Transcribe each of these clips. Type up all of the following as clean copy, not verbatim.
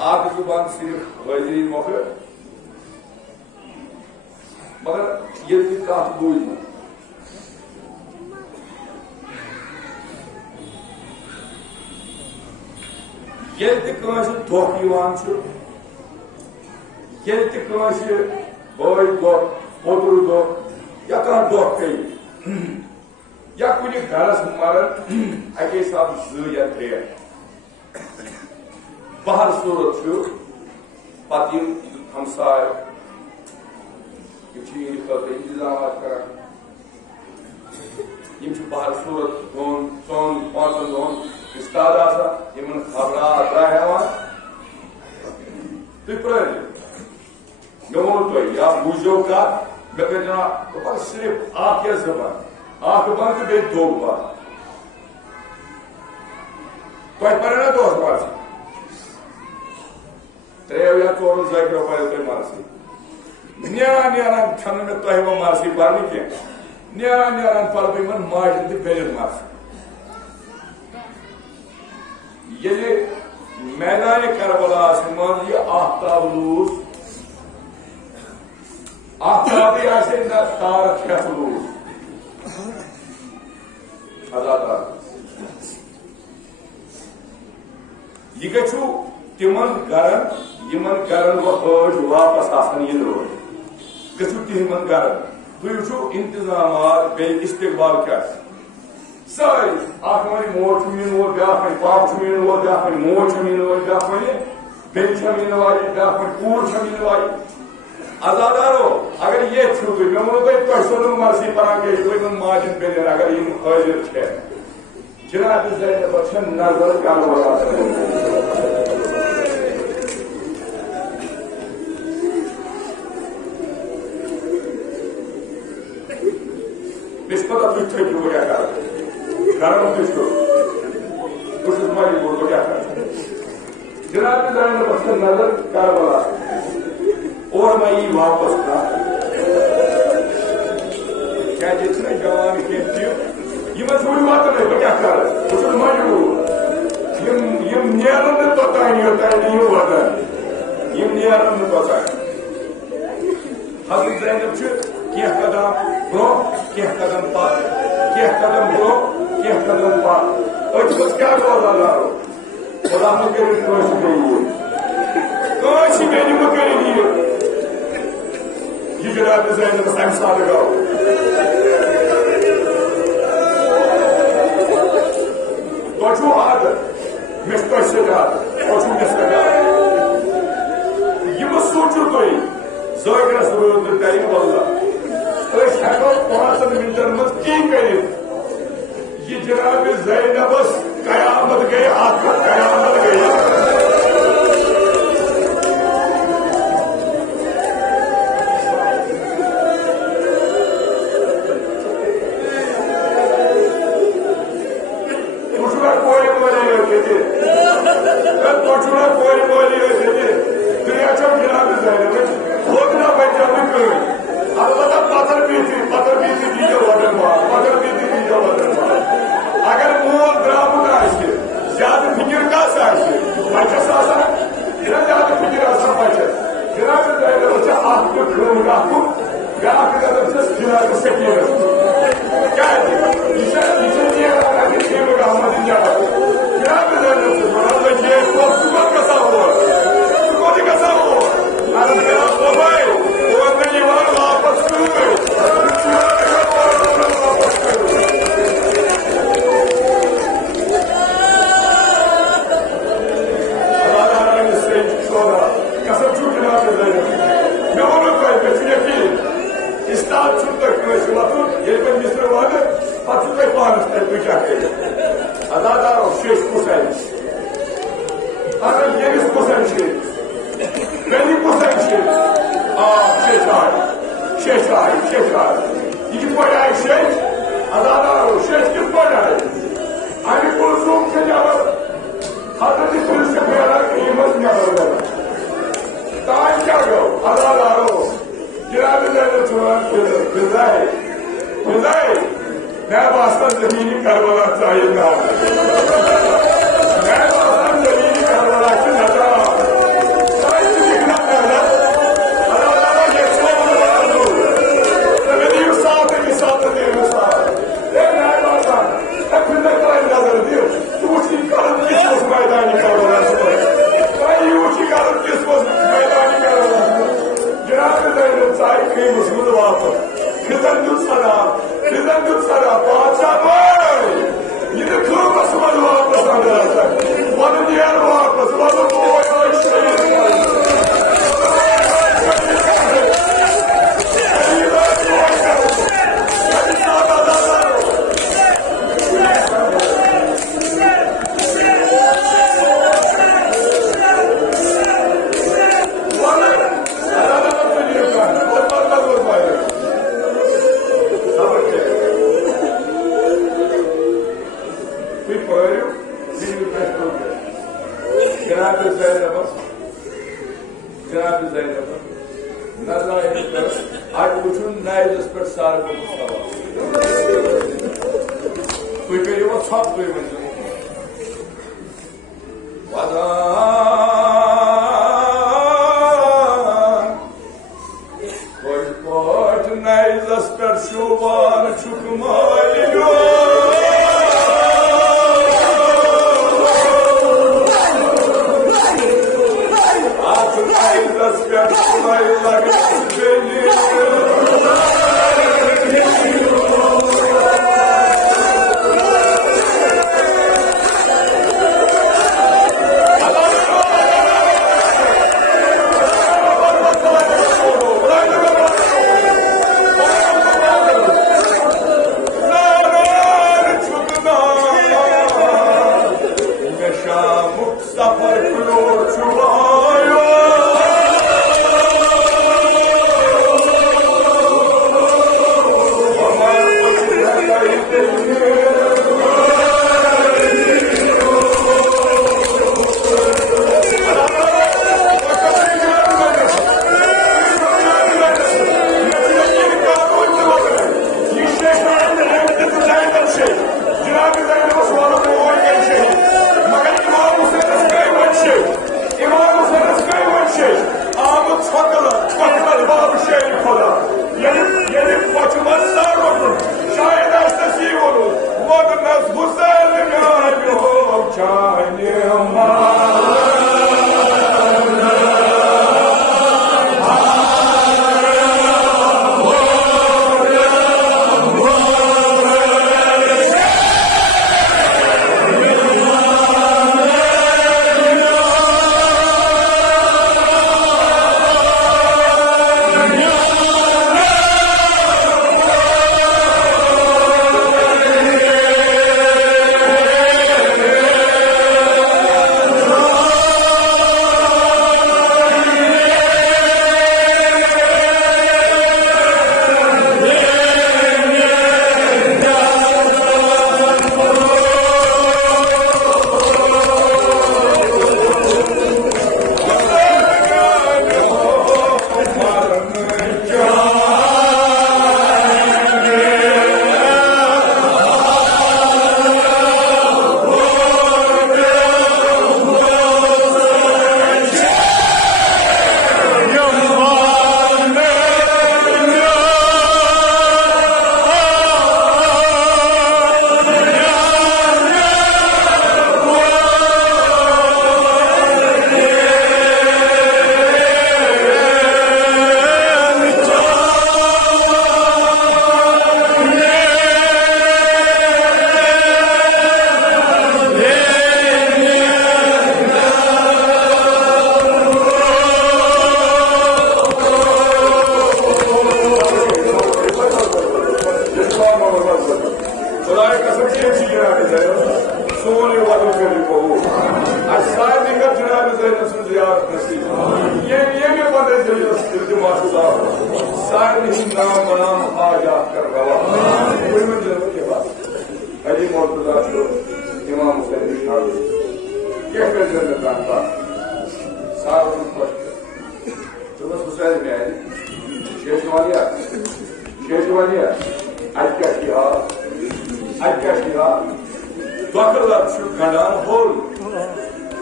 आप जुबान सिर्फ हाजिरी मौके मगर ये कत बूझ ये धोख ये बॉय दो पोतरू दो या कह दो या कुछ घरस मरन अके साथ या त्रे बाहर सूरत पत हमसाय इंतजाम कर बाहर सूरत दोन चौन पांचन दोन उस्ताद इन खबर तुम प्र मे वो या बूझो कत मे कर सिर्फ जबान तो बे दो बात तुम पे दोस मार्सी त्रेव या चोर जगह पे तुम मार्सी न्यान छन मे तुम वो मार्सी पानी कह न्यान पर बन माजन तो बेन मार्सी ये मैदान करबला मज यह आफ्ताब लूस आफ्ताबी तार खेत लूस यह गु तिमन गरन वज वापस यह रोज गु तिमन गरन तुम वो इंतजाम बे इस्तकबाल क्या सारी वन मोज मीन वो ब्या पाप मीन वो ब्या मोज मीन वो ब्या बेन मीन वाली ब्या कूर मीन वाली अजादारो अगर ये छू मे वो तुम सोनू मर्सी पान गई माजन पे अगर इन हाजिर जनाब जैनब नजर पता तुम थो क्या कर मजबूर तो क्या कर जनाब जैनब नजर करबला और मैं ये वापस था क्या जितने जवान के ये मैं थोड़ी बात नहीं तो क्या कर मजबूर ये नियरन में पता नहीं होता है नहीं होता ये नियरन में पता है हजरत जैनब क्या कदम ब्रो क्या कदम पार क्या कदम ब्रो क्या कदम पार और क्या बोला खुदा मुझे कोई मेरी मुझे ये जनाब जैनब अमि साथ गाओ तो आदत मे यह सोचो तुम जगरस रोज कर वल्ला हेको 5 मिनटन मज ती कर यह जनाब जैनबस कयामत गई आखिर कयामत गई मैं वास्तव जमीनी करबला चाहिए मैं वास्तव जमीनी करबला की नजर जनाब ज़ैनब नजर आज वुचुन नाइजस पे सारे मुस्तफा तुम करो वो सब तुम वदा नाइजस पर शुभान छुकमालियो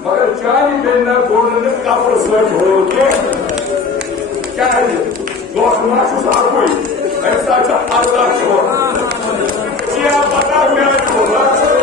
मगर चाय बेना गोल्डन कपड़ से भोर के क्या है दोस्त माशू साहब कोई ऐसा अच्छा अल्लाह को क्या पता मैं बोला